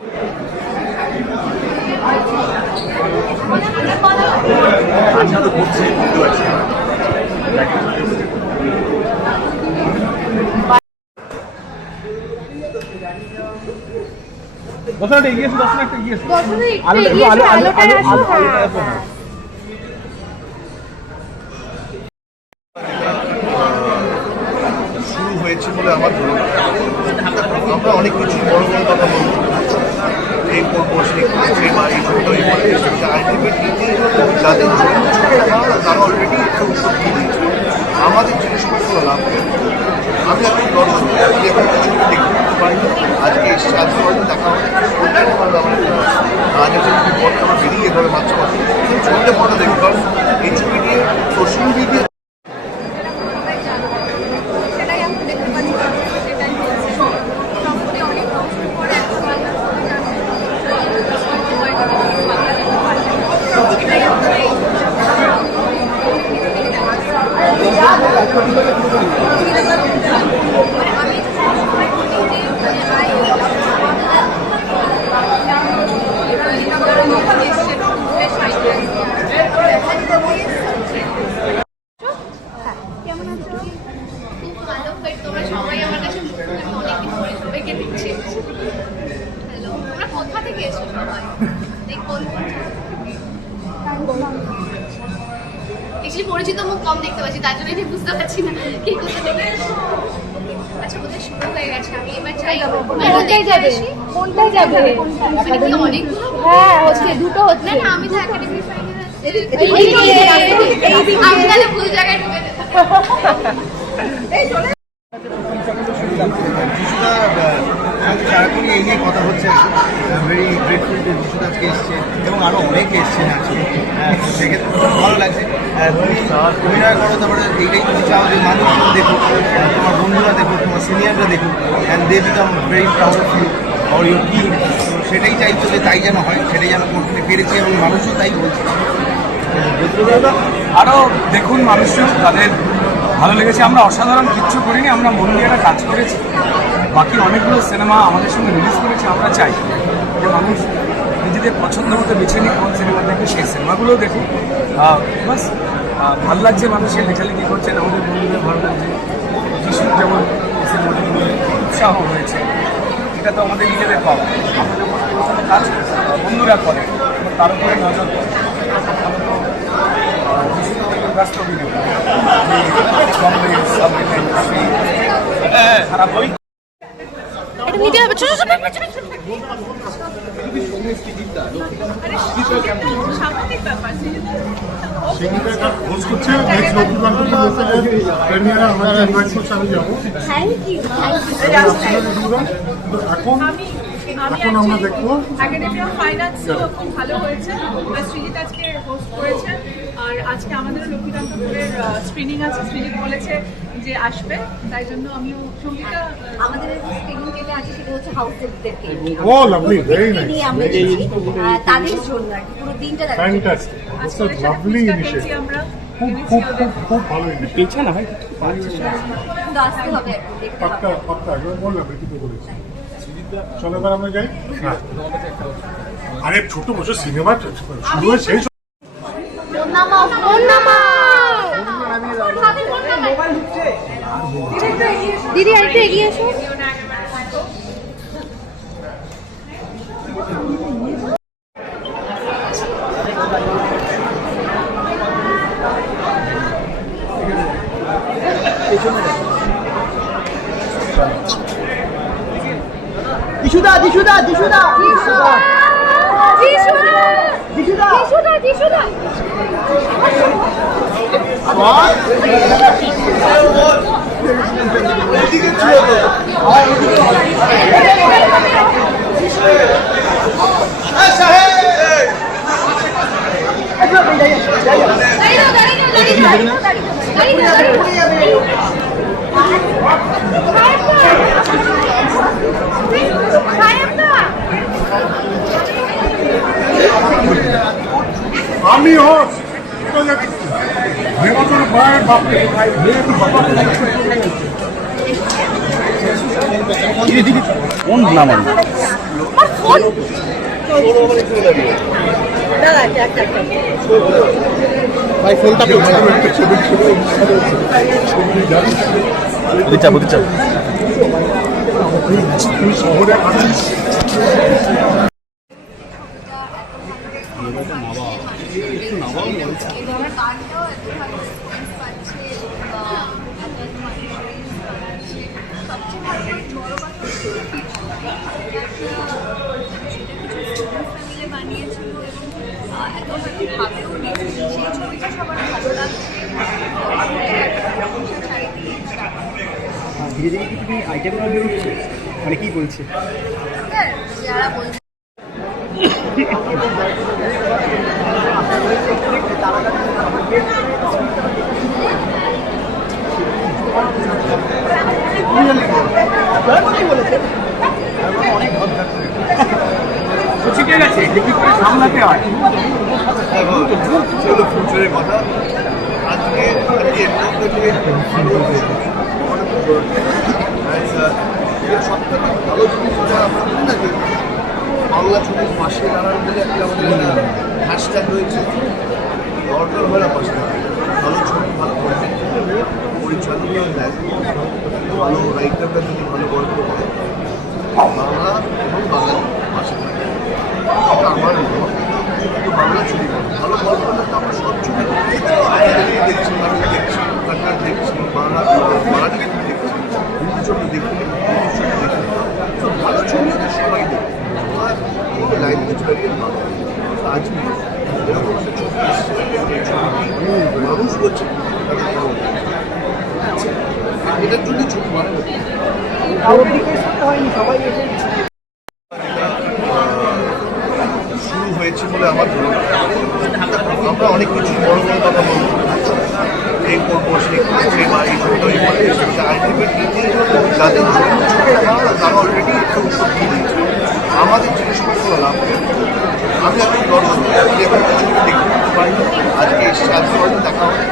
শুরু হয়েছে বলে আমার আমরা অনেক কিছু বড় বড় কথা বলবো, এই করবো সেই করছে বা এই করবো এই করবো, আলটিমেটলি যাদের তারা অলরেডি একটা উত্তর দিয়ে দিয়েছে। আমাদের জিনিসপত্র লাভ আমি এখন দর্শক এখন কিছু দেখতে পারি, আজকে এসে আজকে হয়তো দেখা হবে আজ একটা পথে আমার বেরিয়ে যেতে হবে মাঝে মাঝে ছবিটা পরে দেখি, কারণ এই ছবি নিয়ে সোশ্যাল মিডিয়া পরিচিত মুখ কম দেখতে পাচ্ছি, তার জন্য আমি বুঝতে পারছি না কি কোথা থেকে। আচ্ছা বোধহয় শুরু হয়ে গেছে, আমি এবার চাই কোনটায় যাবে কোনটায় যাবে অনেকগুলো। হ্যাঁ হচ্ছে দুটো হচ্ছে না আমি তো একাডেমি আমি তাহলে ভুল জায়গায় ঢুকে সারাক্ষণই এই নিয়ে কথা হচ্ছে। ভেরি গ্রেটফুল যে যিশুদা আজকে এসছে এবং আরও অনেকে এসছেন আজকে, সেক্ষেত্রে ভালো লাগছে। তুমি অভিনয় করো, তারপরে এইটাই তুমি চাও যে মানুষজন দেখুক, তোমার বন্ধুরা দেখুক, তোমার সিনিয়ররা দেখুক, and they become very proud of you or your team. তো সেটাই চাইছো যে তাই যেন হয়, সেটাই যেন করতে পেরেছি এবং মানুষও তাই বলছে। আরও দেখুন মানুষজন, তাদের ভালো লেগেছে। আমরা অসাধারণ কিচ্ছু করিনি, আমরা মন দিয়ে একটা কাজ করেছি। বাকি অনেকগুলো সিনেমা আমাদের সঙ্গে রিলিজ করেছে, আমরা চাই যে মানুষ নিজেদের পছন্দ মতো বেছে নিয়ে কোন সিনেমা দেখবে সেই সিনেমাগুলোও দেখুন। বাস ভালো লাগছে, মানুষের লেখালেখি করছেন, আমাদের বন্ধুদের ভালো লাগছে। যিশুর যেমন উৎসাহ হয়েছে, এটা তো আমাদের নিজেদের পাওয়া। আমরা যখন কাজ বন্ধুরা করে তার উপরে নজর করে ব্যস্ত খারাপ বই নিতে হবে। খোঁজ করছে নেক্সট প্রিমিয়ারে আমাদের ইনভাইট করছে, আমি যাবো। এখন আমরা দেখবো একাডেমি অফ ফাইন্যান্সও খুব ভালো হয়েছে, সৃজিত আজকে হোস্ট করেছে। আর আজকে আমাদের লক্ষ্মীকান্তপুরের স্ক্রিনিং আছে, সৃজিত বলেছে যে আসবে, তাই জন্য আমিও সঙ্গীতা আমাদের স্ক্রিনিং যেটা আছে সেটা হচ্ছে হাউসেরদেরকে ও লাভলি ভেরি নাইস আমরা তাদের জন্য আর কি পুরো দিনটা ফ্যান্টাস্টিক লাভলি ইনিশিয়েটিভ আমরা খুব খুব খুব খুব ভালো ইনিশিয়েটিভ না ভাই কিন্তু আসতে হবে আর কি, দেখতে হবে। পাক্কা পাক্কা একবার বললাম কি তো বলেছি। চলো এবার আমরা যাই। আরে ছোট বছর সিনেমা শুরু হয় সেই দিদি আর একটু এগিয়ে এসো। যিশুদা যিশুদা যিশুদা যিশুদা যিশুদা যিশুদা যিশুদা আমি হোস হেমন্তর ভাইয়ের বাপরে কোন নাম ভাই ফোনটা শহরে আসিস আমার গানটাও এত ভালো রেসপন্স পাচ্ছে এত মানুষ পাচ্ছে সবচেয়ে ভালো বড় কথা সেটা কিছু ফ্যামিলি বানিয়েছিল এবং এত ভাবেও নিয়েছিল সেই ছবিটা সবার ভালো লাগছে চারিদিকে ধীরে ধীরে কি তুমি আইটেম না বেরোচ্ছে মানে কি বলছে যারা বলছে শিখে গেছে যে কি করে সামলাতে হয়। সেগুলো ফিউচারের কথা। আজকে সব থেকে ভালো জিনিস যেটা আমরা বলি না যে বাংলা ছবির পাশে দাঁড়ানো বলে একটা আমাদের হ্যাশট্যাগ রয়েছে, দরকার হয় না পাশে ভালো ছবি ভালো পরিচালনাও দেয়, ভালো রাইটাররা যদি ভালো গল্প করে বাংলা এবং বাঙালি পাশে থাকে, এটা আমার মত। কিন্তু বাংলা ছবি ভালো গল্প করলে তো আমরা সব ছবি দেখছি, মানুষ দেখছি, কান্নার দেখছি, মারাঠি ছবি দেখছি, হিন্দি ছবি দেখি, ইংলিশ ছবি দেখি, তো ভালো ছবি হলে সবাই দেখি। আর ল্যাঙ্গুয়েজ ব্যারিয়ার ভালো আজকে এরকম একটা ছবি এসছে, এই ছবি মানুষ বলছে তাদের ভালো লাগে। এটার জন্যই ছবি ভালো লাগে। শুরু হয়েছে বলে আমার ধারণা। আমরা অনেক কিছু বড় বড় কথা বলবো, এই করবো সেই করছে বা এই ছবিটা এই করে, আলটিমেটলি যাদের ছবিটা ভালো না তারা অলরেডি একটা উৎসব দিয়ে দিচ্ছে। আমাদের জিনিসপত্র লাভ করে আমি এখন দর্শক ছবি দেখতে পারি, আজকে এসছে আজকে হয়তো দেখা হবে